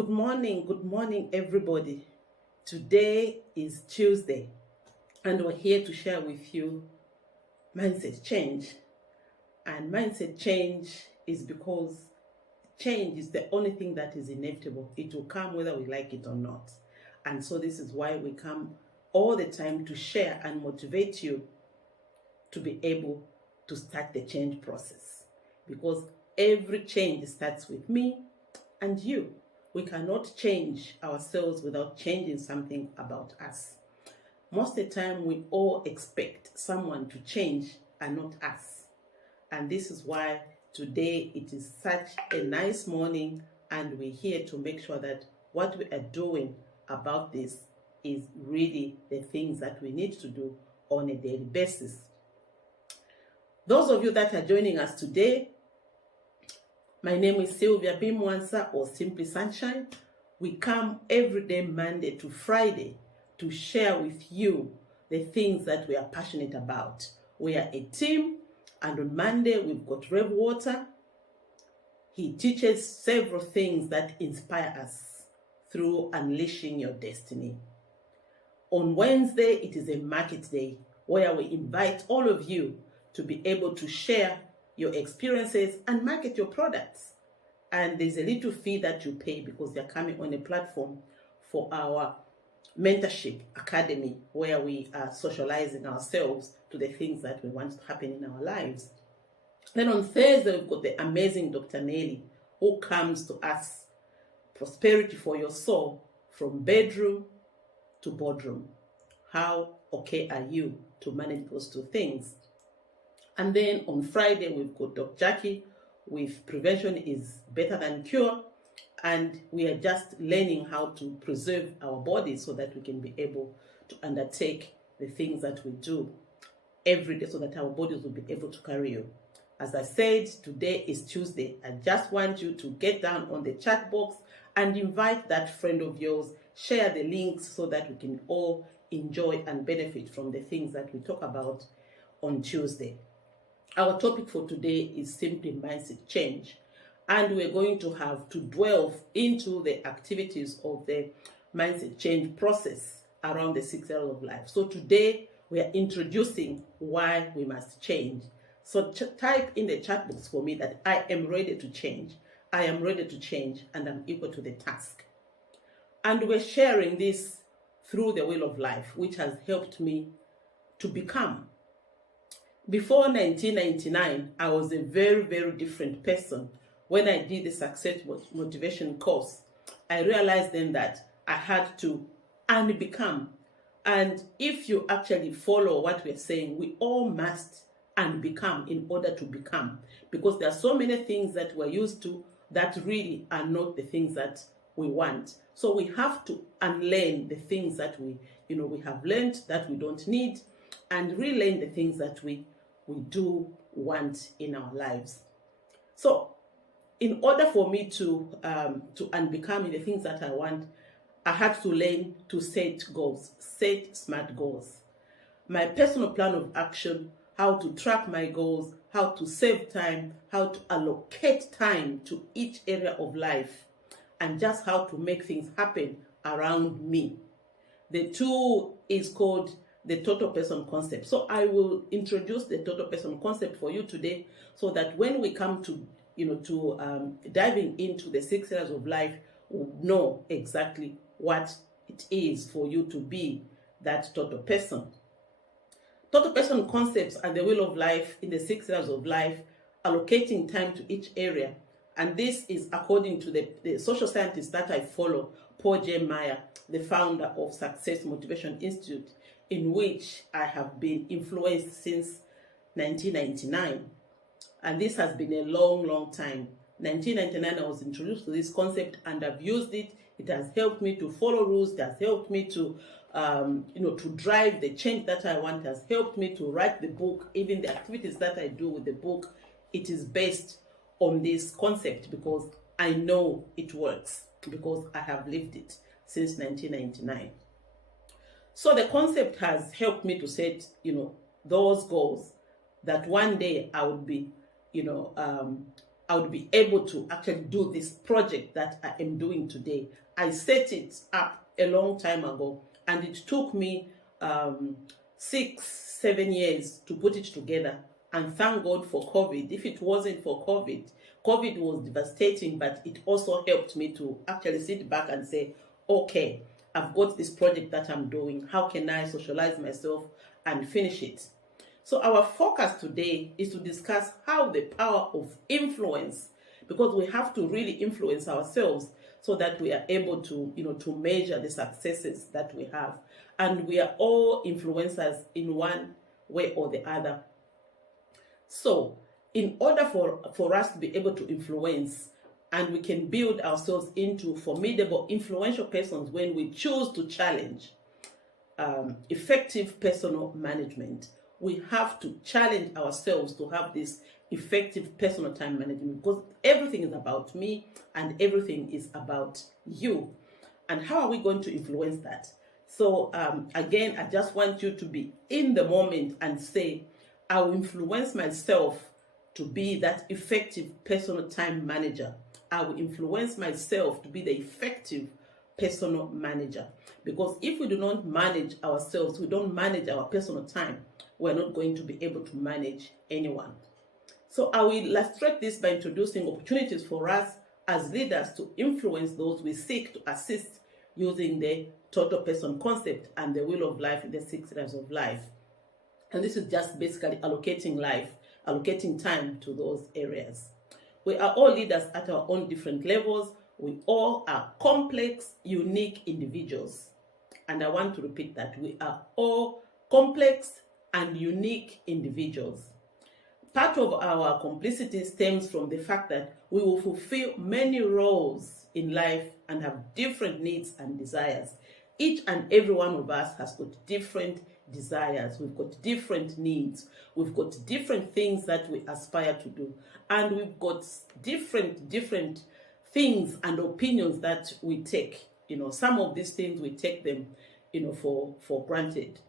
Good morning, everybody. Today is Tuesday, and we're here to share with you mindset change. And mindset change is because change is the only thing that is inevitable. It will come whether we like it or not. And so, this is why we come all the time to share and motivate you to be able to start the change process. Because every change starts with me and you. We cannot change ourselves without changing something about us. Most of the time, we all expect someone to change and not us. And this is why today it is such a nice morning, and we're here to make sure that what we are doing about this is really the things that we need to do on a daily basis. Those of you that are joining us today, my name is Sylvia Bimwansa, or simply Sunshine. We come every day, Monday to Friday, to share with you the things that we are passionate about. We are a team, and on Monday we've got Rev Water. He teaches several things that inspire us through unleashing your destiny. On Wednesday, it is a market day where we invite all of you to be able to share your experiences and market your products. And there's a little fee that you pay because they're coming on a platform for our mentorship academy, where we are socializing ourselves to the things that we want to happen in our lives. Then on Thursday, we've got the amazing Dr. Nelly, who comes to us prosperity for your soul from bedroom to boardroom. How okay are you to manage those two things? And then on Friday, we've got Dr. Jackie with prevention is better than cure. And we are just learning how to preserve our bodies so that we can be able to undertake the things that we do every day so that our bodies will be able to carry you. As I said, today is Tuesday. I just want you to get down on the chat box and invite that friend of yours, share the links so that we can all enjoy and benefit from the things that we talk about on Tuesday. Our topic for today is simply mindset change, and we're going to have to delve into the activities of the mindset change process around the 6 areas of life. So today we are introducing why we must change. So type in the chat box for me that I am ready to change. I am ready to change, and I'm equal to the task. And we're sharing this through the wheel of life, which has helped me to become. Before 1999, I was a very, very different person. When I did the Success Motivation course, I realized then that I had to unbecome. And if you actually follow what we're saying, we all must unbecome in order to become. Because there are so many things that we're used to that really are not the things that we want. So we have to unlearn the things that we have learned that we don't need, and relearn the things that we do want in our lives. So in order for me to unbecome the things that I want, I had to learn to set goals, set smart goals. My personal plan of action, how to track my goals, how to save time, how to allocate time to each area of life, and just how to make things happen around me. The tool is called the total person concept. So I will introduce the total person concept for you today, so that when we come to diving into the 6 areas of life, we'll know exactly what it is for you to be that total person. Total person concepts are the wheel of life in the 6 areas of life, allocating time to each area. And this is according to the social scientist that I follow, Paul J. Meyer, the founder of Success Motivation Institute, in which I have been influenced since 1999. And this has been a long, long time. 1999, I was introduced to this concept, and I've used it. It has helped me to follow rules. It has helped me to, to drive the change that I want. It has helped me to write the book. Even the activities that I do with the book, it is based on this concept because I know it works, because I have lived it since 1999. So the concept has helped me to set, those goals that one day I would be, I would be able to actually do this project that I am doing today. I set it up a long time ago, and it took me 6-7 years to put it together. And thank God for COVID. If it wasn't for COVID, COVID was devastating, but it also helped me to actually sit back and say, okay, I've got this project that I'm doing. How can I socialize myself and finish it? So our focus today is to discuss how the power of influence, because we have to really influence ourselves so that we are able to, to measure the successes that we have. And we are all influencers in one way or the other. So in order for us to be able to influence, and we can build ourselves into formidable, influential persons when we choose to challenge effective personal management. We have to challenge ourselves to have this effective personal time management, because everything is about me and everything is about you. And how are we going to influence that? So again, I just want you to be in the moment and say, I will influence myself to be that effective personal time manager. I will influence myself to be the effective personal manager. Because if we do not manage ourselves, we don't manage our personal time, we're not going to be able to manage anyone. So I will illustrate this by introducing opportunities for us as leaders to influence those we seek to assist using the total person concept and the wheel of life in the 6 areas of life. And this is just basically allocating time to those areas. We are all leaders at our own different levels. We all are complex, unique individuals. And I want to repeat that. We are all complex and unique individuals. Part of our complicity stems from the fact that we will fulfill many roles in life and have different needs and desires. Each and every one of us has got different desires. We've got different needs. We've got different things that we aspire to do. And we've got different things and opinions that we take. Some of these things we take them, for granted.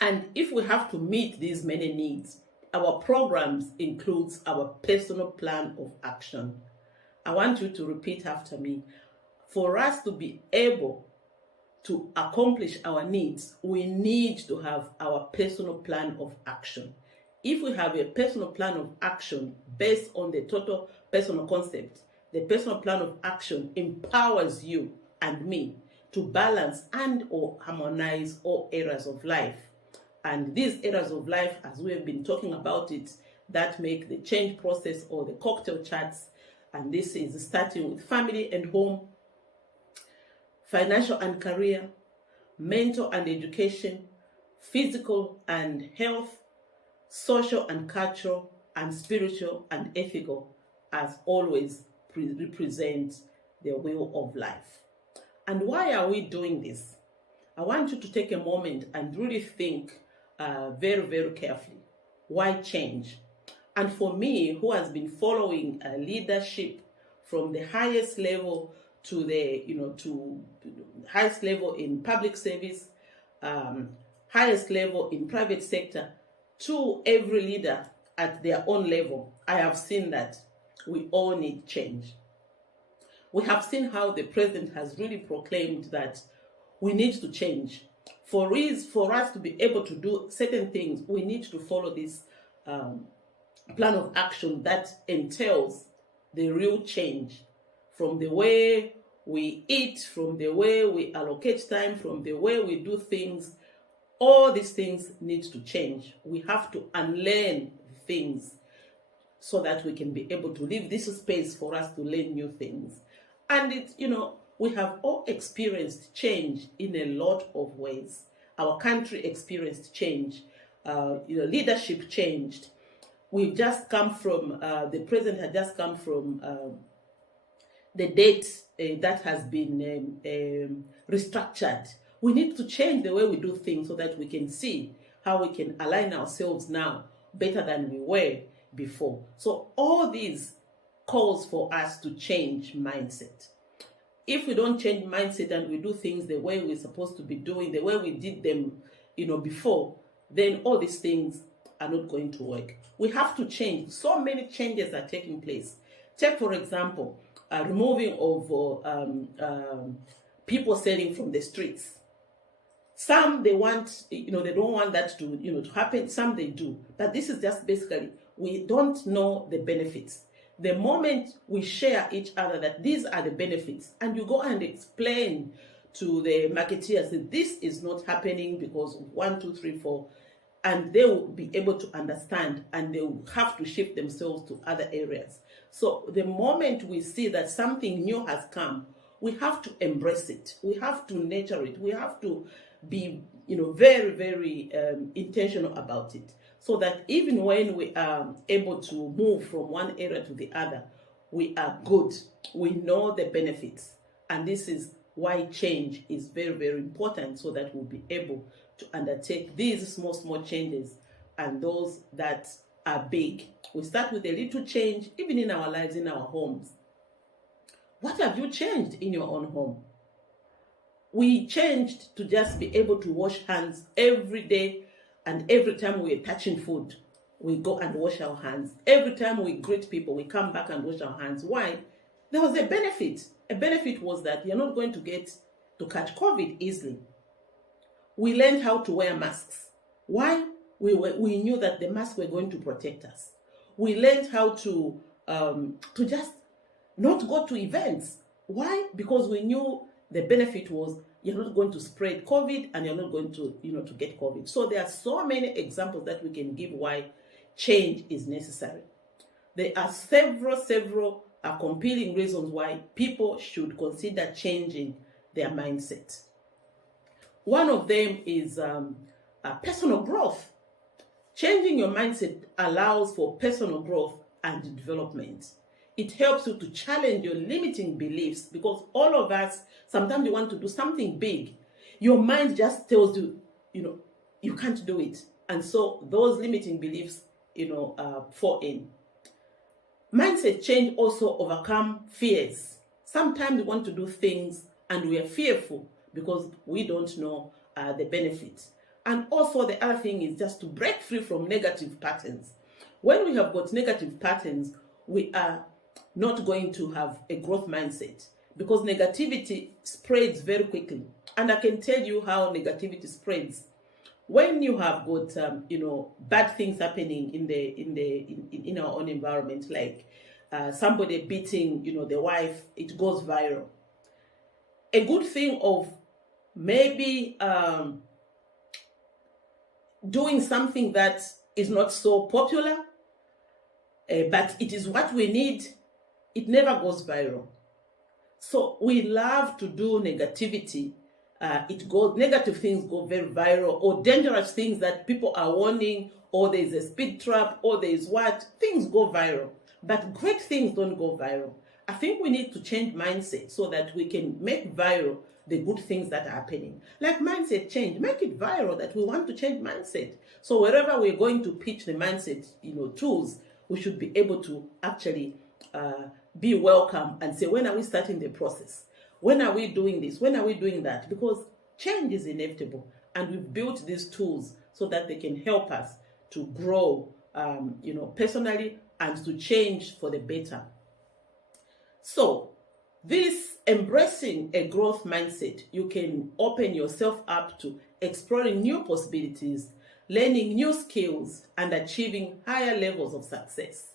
And if we have to meet these many needs, our programs includes our personal plan of action. I want you to repeat after me. For us to be able to accomplish our needs, we need to have our personal plan of action. If we have a personal plan of action based on the total personal concept, the personal plan of action empowers you and me to balance and or harmonize all areas of life. And these areas of life, as we have been talking about it, that make the change process or the cocktail charts. And this is starting with family and home, financial and career, mental and education, physical and health, social and cultural, and spiritual and ethical, as always represent the wheel of life. And why are we doing this? I want you to take a moment and really think very, very carefully. Why change? And for me, who has been following leadership from the highest level to the, to highest level in public service, highest level in private sector, to every leader at their own level, I have seen that we all need change. We have seen how the president has really proclaimed that we need to change. For us to be able to do certain things, we need to follow this plan of action that entails the real change, from the way we eat, from the way we allocate time, from the way we do things. All these things need to change. We have to unlearn things so that we can be able to leave this space for us to learn new things. And it's, we have all experienced change in a lot of ways. Our country experienced change. Leadership changed. We've just come from, the president had just come from the date that has been restructured. We need to change the way we do things so that we can see how we can align ourselves now better than we were before. So all these calls for us to change mindset. If we don't change mindset and we do things the way we're supposed to be doing, the way we did them, before, then all these things are not going to work. We have to change. So many changes are taking place. Take, for example, removing of people selling from the streets. Some they want, they don't want that to happen. Some they do. But this is just basically, we don't know the benefits. The moment we share each other that these are the benefits, and you go and explain to the marketeers that this is not happening because of 1, 2, 3, 4, and they will be able to understand, and they will have to shift themselves to other areas. So the moment we see that something new has come, we have to embrace it. We have to nurture it. We have to be, very, very intentional about it, so that even when we are able to move from one area to the other, we are good. We know the benefits, and this is why change is very, very important, so that we'll be able to undertake these small changes and those that are big. We start with a little change, even in our lives, in our homes. What have you changed in your own home? We changed to just be able to wash hands every day, and every time we're touching food, we go and wash our hands. Every time we greet people, we come back and wash our hands. Why? There was a benefit. A benefit was that you're not going to catch COVID easily. We learned how to wear masks. Why? We knew that the masks were going to protect us. We learned how to just not go to events. Why? Because we knew the benefit was you're not going to spread COVID, and you're not going to, to get COVID. So there are so many examples that we can give why change is necessary. There are several compelling reasons why people should consider changing their mindset. One of them is personal growth. Changing your mindset allows for personal growth and development. It helps you to challenge your limiting beliefs, because all of us, sometimes you want to do something big. Your mind just tells you, you can't do it. And so those limiting beliefs, fall in. Mindset change also overcome fears. Sometimes we want to do things and we are fearful because we don't know the benefits. And also the other thing is just to break free from negative patterns. When we have got negative patterns, we are not going to have a growth mindset, because negativity spreads very quickly. And I can tell you how negativity spreads. When you have got bad things happening in our own environment, like somebody beating the wife, it goes viral. A good thing of maybe doing something that is not so popular, but it is what we need, it never goes viral. So we love to do negativity. Negative things go very viral, or dangerous things that people are warning, or there's a speed trap, or there's things go viral. But great things don't go viral. I think we need to change mindset so that we can make viral the good things that are happening. Like mindset change, make it viral that we want to change mindset. So wherever we're going to pitch the mindset, tools, we should be able to actually be welcome and say, when are we starting the process? When are we doing this? When are we doing that? Because change is inevitable, and we've built these tools so that they can help us to grow, personally, and to change for the better. So, this embracing a growth mindset, you can open yourself up to exploring new possibilities, learning new skills, and achieving higher levels of success.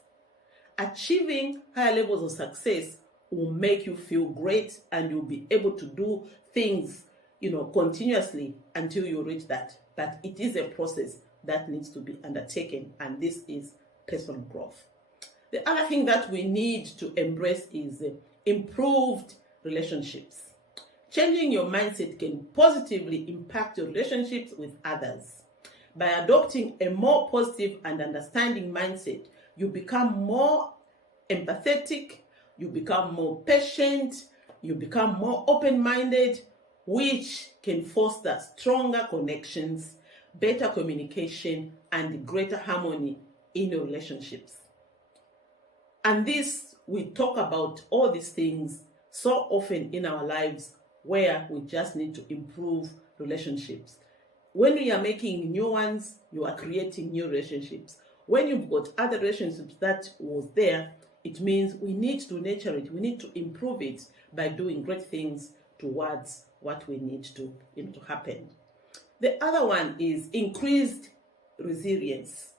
Achieving higher levels of success will make you feel great, and you'll be able to do things, continuously until you reach that. But it is a process that needs to be undertaken, and this is personal growth. The other thing that we need to embrace is improved relationships. Changing your mindset can positively impact your relationships with others. By adopting a more positive and understanding mindset, you become more empathetic, you become more patient, you become more open-minded, which can foster stronger connections, better communication, and greater harmony in your relationships. And this, we talk about all these things so often in our lives, where we just need to improve relationships. when you are making new ones, you are creating new relationships. When you've got other relationships that was there, it means we need to nurture it. We need to improve it by doing great things towards what we need to, to happen. The other one is increased resilience.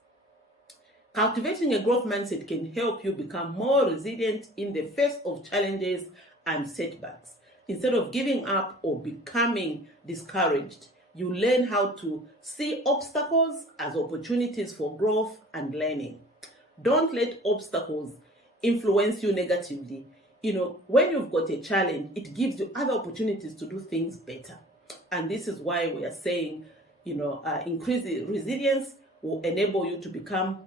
Cultivating a growth mindset can help you become more resilient in the face of challenges and setbacks. Instead of giving up or becoming discouraged, you learn how to see obstacles as opportunities for growth and learning. Don't let obstacles influence you negatively. When you've got a challenge, it gives you other opportunities to do things better. And this is why we are saying, increase the resilience will enable you to become,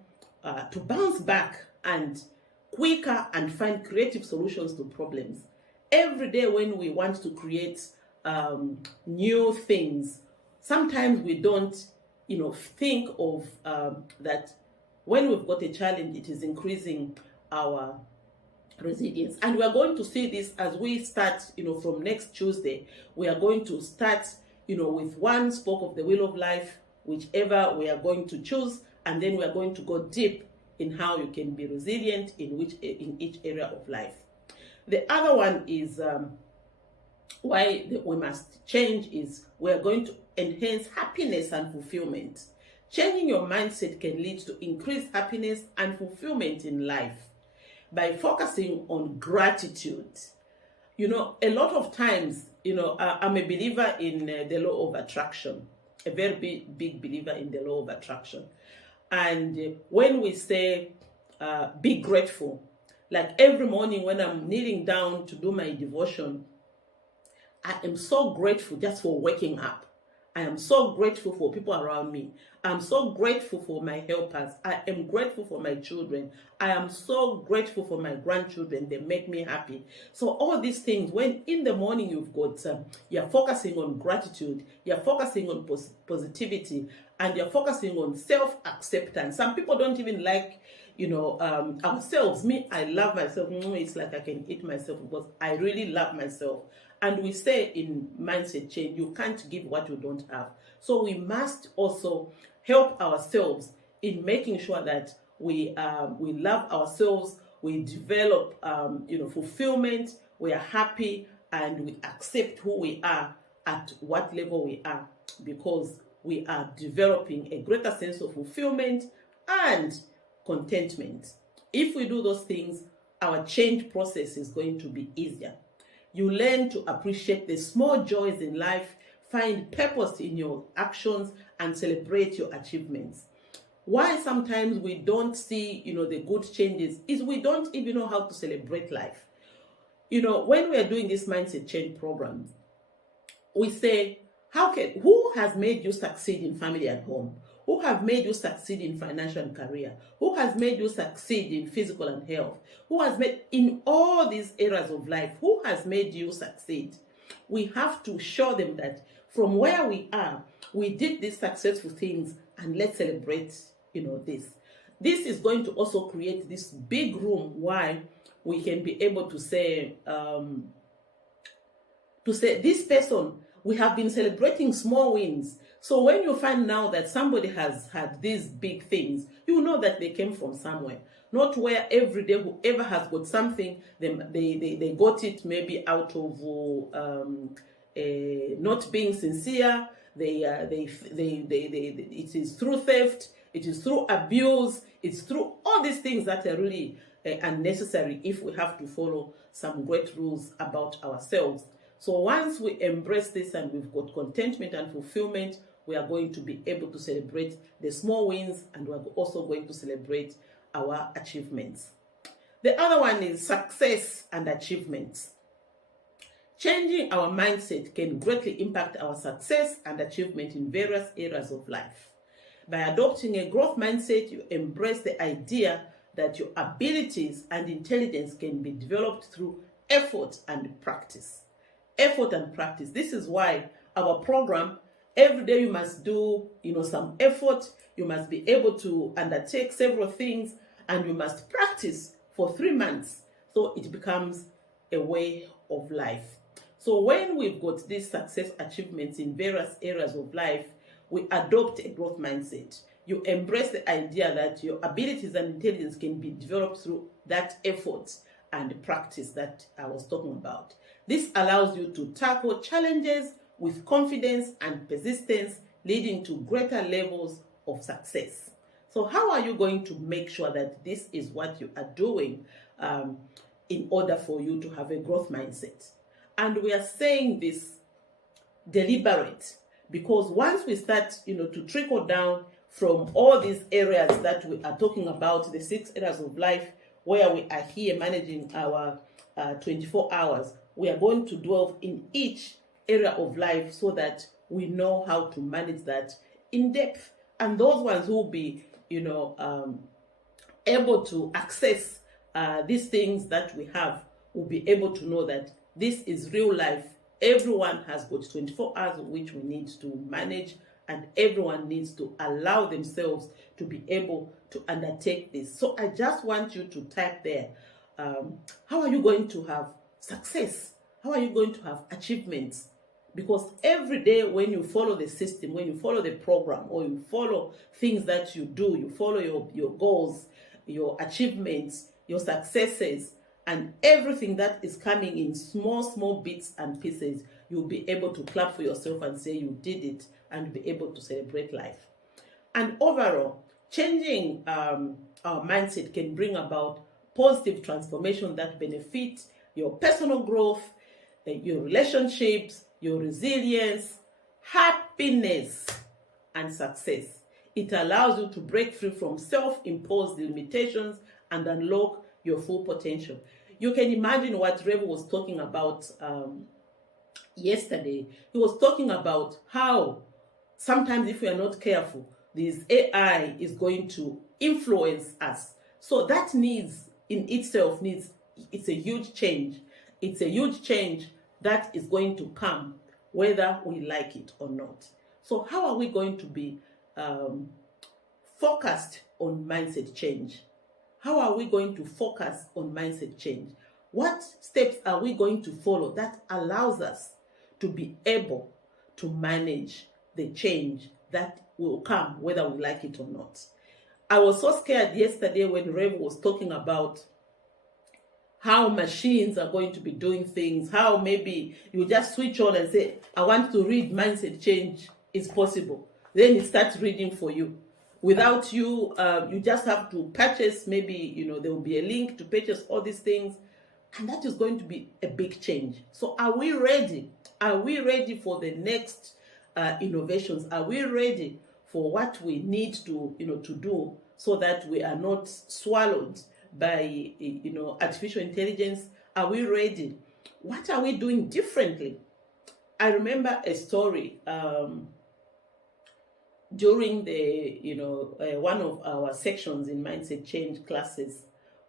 to bounce back and quicker and find creative solutions to problems. Every day when we want to create new things, sometimes we don't, think of that when we've got a challenge, it is increasing our resilience. And we are going to see this as we start, from next Tuesday. We are going to start, with one spoke of the wheel of life, whichever we are going to choose, and then we are going to go deep in how you can be resilient in each area of life. The other one is why we must change is we are going to enhance happiness and fulfillment. Changing your mindset can lead to increased happiness and fulfillment in life by focusing on gratitude. A lot of times, I'm a believer in the law of attraction, a very big believer in the law of attraction. And when we say be grateful, like every morning when I'm kneeling down to do my devotion, I am so grateful just for waking up. I am so grateful for people around me. I'm so grateful for my helpers. I am grateful for my children. I am so grateful for my grandchildren. They make me happy. So all these things, when in the morning you've got, you're focusing on gratitude, you're focusing on positivity, and you're focusing on self-acceptance. Some people don't even like, ourselves. Me, I love myself. It's like I can eat myself because I really love myself. And we say in mindset change, you can't give what you don't have. So we must also help ourselves in making sure that we love ourselves, we develop fulfillment, we are happy, and we accept who we are at what level we are, because we are developing a greater sense of fulfillment and contentment. If we do those things, our change process is going to be easier. You learn to appreciate the small joys in life, find purpose in your actions, and celebrate your achievements. Why sometimes we don't see, the good changes is we don't even know how to celebrate life. When we are doing this mindset change program, we say, who has made you succeed in family and home? Who have made you succeed in financial and career? Who has made you succeed in physical and health? Who has made in all these areas of life? Who has made you succeed? We have to show them that from where we are, we did these successful things, and let's celebrate, this. This is going to also create this big room why we can be able to say, this person, we have been celebrating small wins. So when you find now that somebody has had these big things, you know that they came from somewhere. Not where every day whoever has got something, they got it maybe out of not being sincere. It is through theft. It is through abuse. It's through all these things that are really unnecessary if we have to follow some great rules about ourselves. So once we embrace this and we've got contentment and fulfillment, we are going to be able to celebrate the small wins, and we're also going to celebrate our achievements. The other one is success and achievements. Changing our mindset can greatly impact our success and achievement in various areas of life. By adopting a growth mindset, you embrace the idea that your abilities and intelligence can be developed through effort and practice. Effort and practice. This is why our program, every day you must do, some effort. You must be able to undertake several things, and you must practice for 3 months. So it becomes a way of life. So when we've got these success achievements in various areas of life, we adopt a growth mindset. You embrace the idea that your abilities and intelligence can be developed through that effort and practice that I was talking about. This allows you to tackle challenges with confidence and persistence, leading to greater levels of success. So how are you going to make sure that this is what you are doing in order for you to have a growth mindset? And we are saying this deliberate, because once we start, to trickle down from all these areas that we are talking about, the 6 areas of life where we are here managing our 24 hours, we are going to dwell in each area of life so that we know how to manage that in depth. And those ones who will be, able to access these things that we have will be able to know that this is real life. Everyone has got 24 hours which we need to manage, and everyone needs to allow themselves to be able to undertake this. So I just want you to type there, how are you going to have success? How are you going to have achievements? Because every day when you follow the system, when you follow the program, or you follow things that you do, you follow your goals, your achievements, your successes, and everything that is coming in small bits and pieces, you'll be able to clap for yourself and say you did it, and be able to celebrate life. And overall, changing our mindset can bring about positive transformation that benefit your personal growth, your relationships, your resilience, happiness, and success. It allows you to break free from self-imposed limitations and unlock your full potential. You can imagine what Revo was talking about yesterday. He was talking about how sometimes if we are not careful, this AI is going to influence us. So that needs in itself it's a huge change. It's a huge change that is going to come whether we like it or not. So how are we going to be focused on mindset change? How are we going to focus on mindset change? What steps are we going to follow that allows us to be able to manage the change that will come whether we like it or not? I was so scared yesterday when Rev was talking about how machines are going to be doing things, how maybe you just switch on and say, I want to read mindset change, is possible. Then it starts reading for you. Without you, you just have to purchase, maybe, there will be a link to purchase all these things. And that is going to be a big change. So are we ready? Are we ready for the next innovations? Are we ready for what we need to, to do so that we are not swallowed by, artificial intelligence? Are we ready? What are we doing differently? I remember a story during the, one of our sections in Mindset Change classes,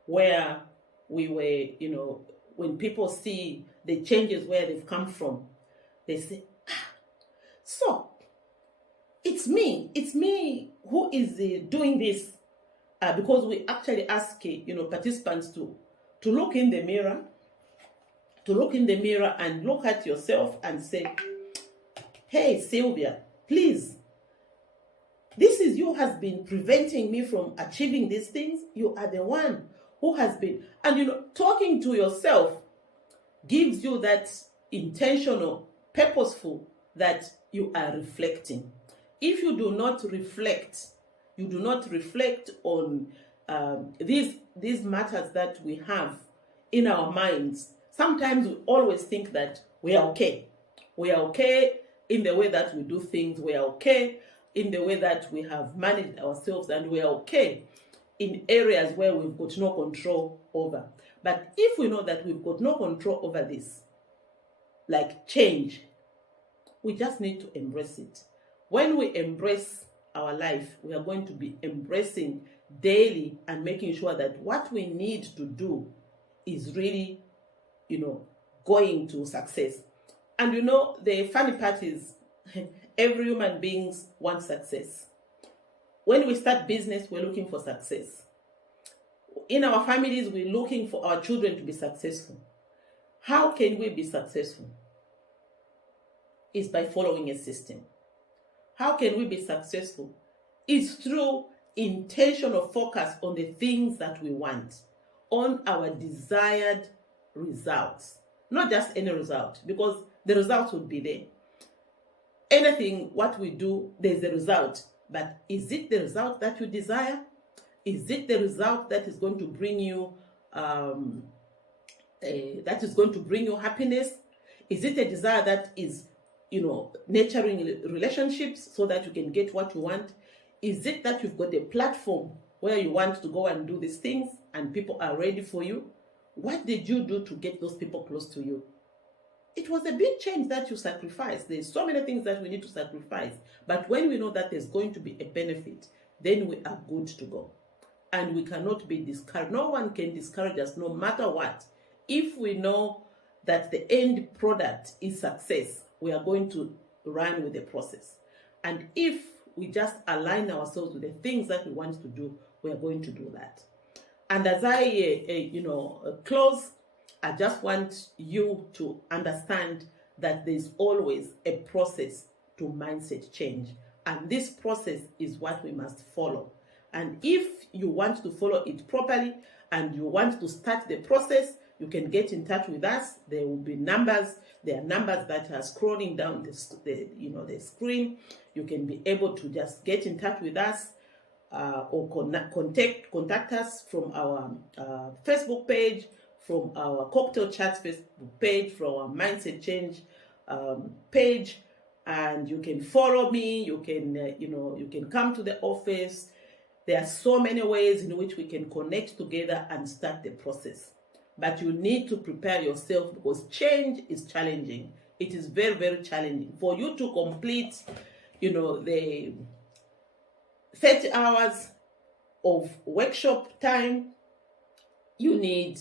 where we were, when people see the changes where they've come from, they say, so it's me who is doing this, because we actually ask, participants to look in the mirror, and look at yourself and say, hey, Sylvia, please, this is you has been preventing me from achieving these things. You are the one who has been, and talking to yourself gives you that intentional, purposeful, that you are reflecting. If you do not reflect, on these matters that we have in our minds. Sometimes we always think that we are okay. We are okay in the way that we do things. We are okay in the way that we have managed ourselves, and we are okay in areas where we've got no control over. But if we know that we've got no control over this, like change, we just need to embrace it. When we embrace our life, we are going to be embracing daily and making sure that what we need to do is really, going to success. And the funny part is every human being wants success. When we start business, we're looking for success. In our families, we're looking for our children to be successful. How can we be successful? It's by following a system. how can we be successful? It's through intentional focus on the things that we want, on our desired results. Not just any result, because the results would be there. Anything, what we do, there's a result. But is it the result that you desire? Is it the result that is going to bring you happiness? Is it a desire that is, nurturing relationships so that you can get what you want? Is it that you've got a platform where you want to go and do these things and people are ready for you? What did you do to get those people close to you? It was a big change that you sacrificed. There's so many things that we need to sacrifice. But when we know that there's going to be a benefit, then we are good to go. And we cannot be discouraged. No one can discourage us no matter what. If we know that the end product is success, we are going to run with the process. And if we just align ourselves with the things that we want to do, we are going to do that. And as I, close, I just want you to understand that there's always a process to mindset change. And this process is what we must follow. And if you want to follow it properly and you want to start the process, you can get in touch with us. There will be numbers. There are numbers that are scrolling down the screen. You can be able to just get in touch with us or contact us from our Facebook page, from our Cocktail Chats Facebook page, from our Mindset Change page, and you can follow me. You can come to the office. There are so many ways in which we can connect together and start the process. But you need to prepare yourself because change is challenging. It is very, very challenging. For you to complete, the 30 hours of workshop time, you need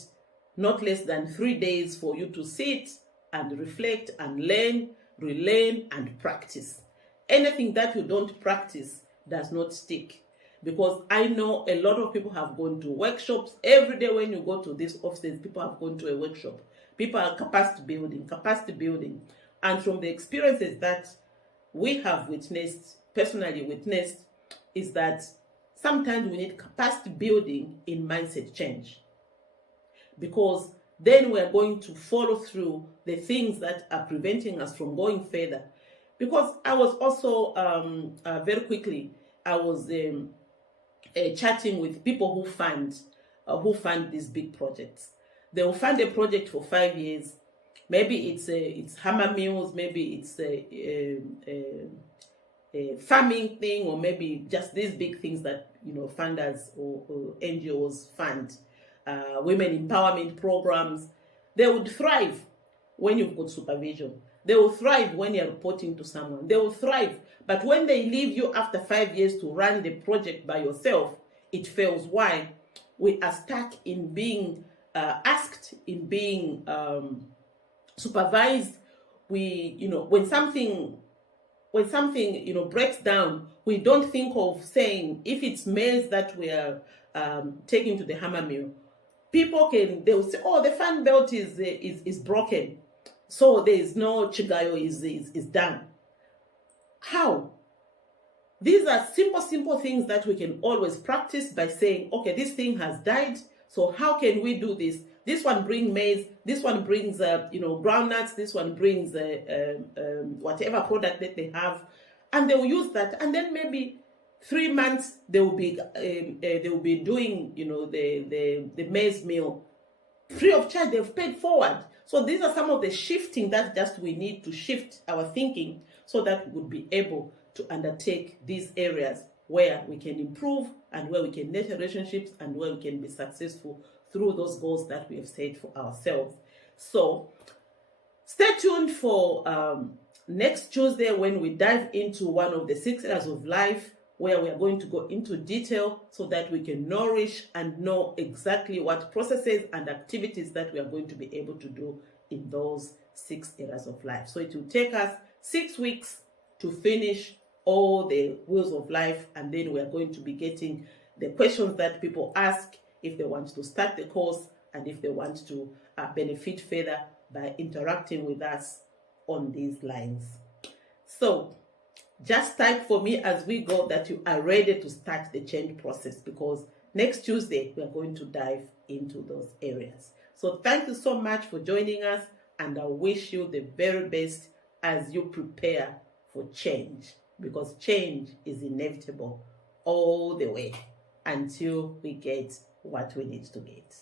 not less than 3 days for you to sit and reflect and learn, relearn, and practice. Anything that you don't practice does not stick. Because I know a lot of people have gone to workshops. Every day when you go to these offices, people have gone to a workshop. People are capacity building. And from the experiences that we have personally witnessed, is that sometimes we need capacity building in mindset change. Because then we are going to follow through the things that are preventing us from going further. Because I was also, very quickly, I was chatting with people who fund these big projects. They will fund a project for 5 years. Maybe it's hammer mills, maybe it's a farming thing, or maybe just these big things that funders or NGOs fund. Women empowerment programs. They would thrive when you've got supervision. They will thrive when you're reporting to someone. They will thrive. But when they leave you after 5 years to run the project by yourself, it fails. Why? We are stuck in being asked, in being supervised. When something breaks down, we don't think of saying, if it's maize that we are taking to the hammer mill, they will say, oh, the fan belt is broken, so there is no chigayo is done. How? These are simple things that we can always practice by saying, okay, this thing has died, so how can we do this? This one brings maize, this one brings groundnuts, this one brings whatever product that they have, and they will use that, and then maybe 3 months they will be doing the maize meal free of charge. They've paid forward. So these are some of the shifting that just we need to shift our thinking so that we would be able to undertake these areas where we can improve and where we can nurture relationships and where we can be successful through those goals that we have set for ourselves. So stay tuned for next Tuesday when we dive into one of the 6 areas of life, where we are going to go into detail so that we can nourish and know exactly what processes and activities that we are going to be able to do in those 6 areas of life. So it will take us 6 weeks to finish all the wheels of life, and then we are going to be getting the questions that people ask if they want to start the course and if they want to benefit further by interacting with us on these lines. So Just type for me as we go that you are ready to start the change process, because next Tuesday we are going to dive into those areas. So thank you so much for joining us, and I wish you the very best as you prepare for change, because change is inevitable all the way until we get what we need to get.